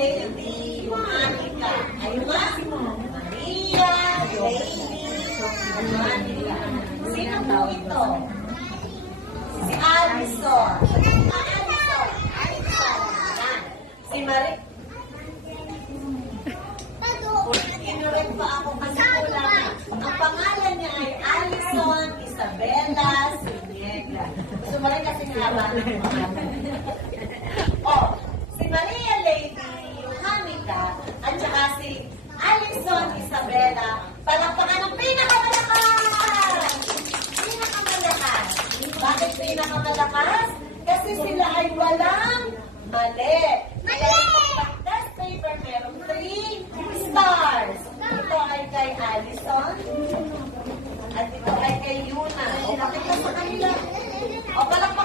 Lady, Monica. Ayun nga. Maria, Lady, Monica. Sino po ito? Si Alison. Alison. Si Marie. Inulit pa ako kasi kulang. Ang pangalan niya ay Alison Isabella Siniegra. Gusto mo rin kasi haba ng pangalan. Si Maria Lady Johanica at saka si Alison Isabella. Palakpakan ng pinakamalakas! Pinakamalakas! Bakit pinakamalakas? Kasi sila ay walang mali. Test paper, meron 3 stars. Ito ay kay Alison. At ito ay kay Yuna. O, pakita sa kanila. O, palakpakan.